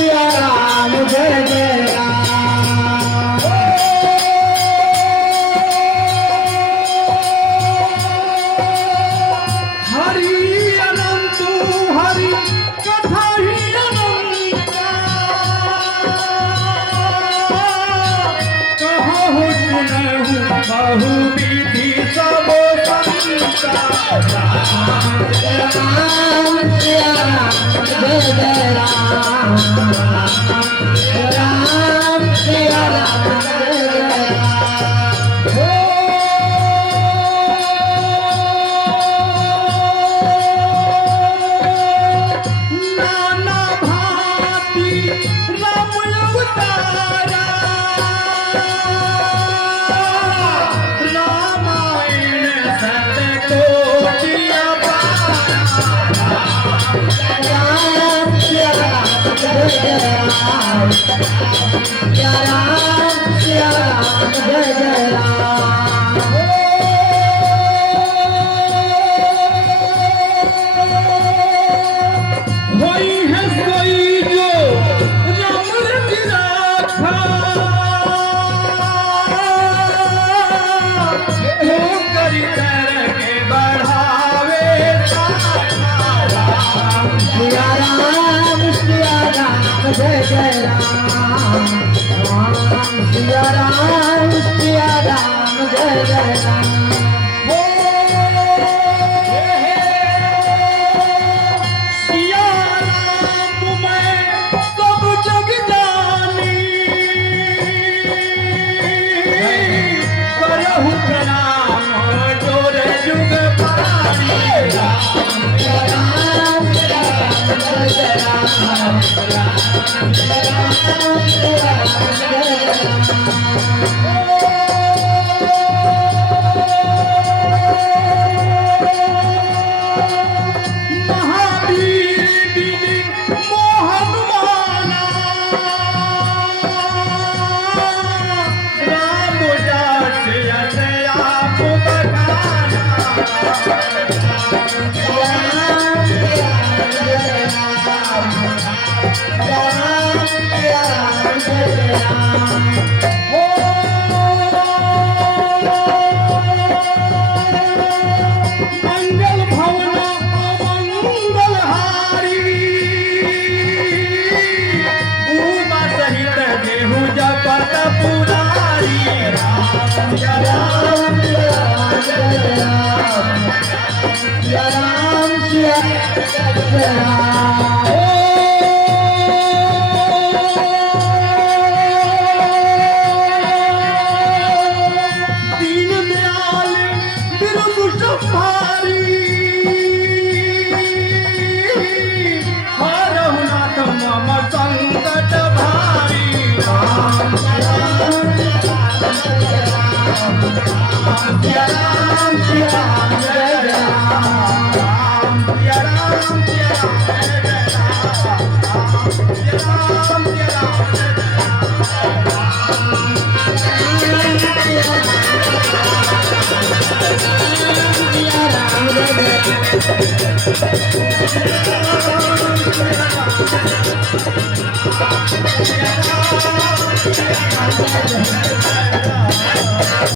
सिया राम जय जय राम। हरि अनंत हरि कथा ही अनंत कहु सुनहु बहु विधि सब संता। राम सिया राम जय जय राम। राम सिया राम जय जय नाना भांति राम अवतारा रामायण सतकोटि राम सिया राम जय जय राम। सिया राम जय जय राम। वही है कोई जो राम रच राखा वो करी करके बढ़ावे सिया राम जय जय राम। राम सिया राम जय जय राम। सिया राम मैं सब जग जानी करहु प्रणाम जोर जुग पानी। राम जय जय राम। महावीर बिन मोहन माना राम जास यस आप बखाना। मंगल भवन मंगल हारी उमा सहित देहु जपत पुरारी। दीन दयाल बिरु संहारी हरहु नाथ मम संकट भारी। सिया राम जय जय राम। सिया राम जय जय राम। सिया राम जय जय राम।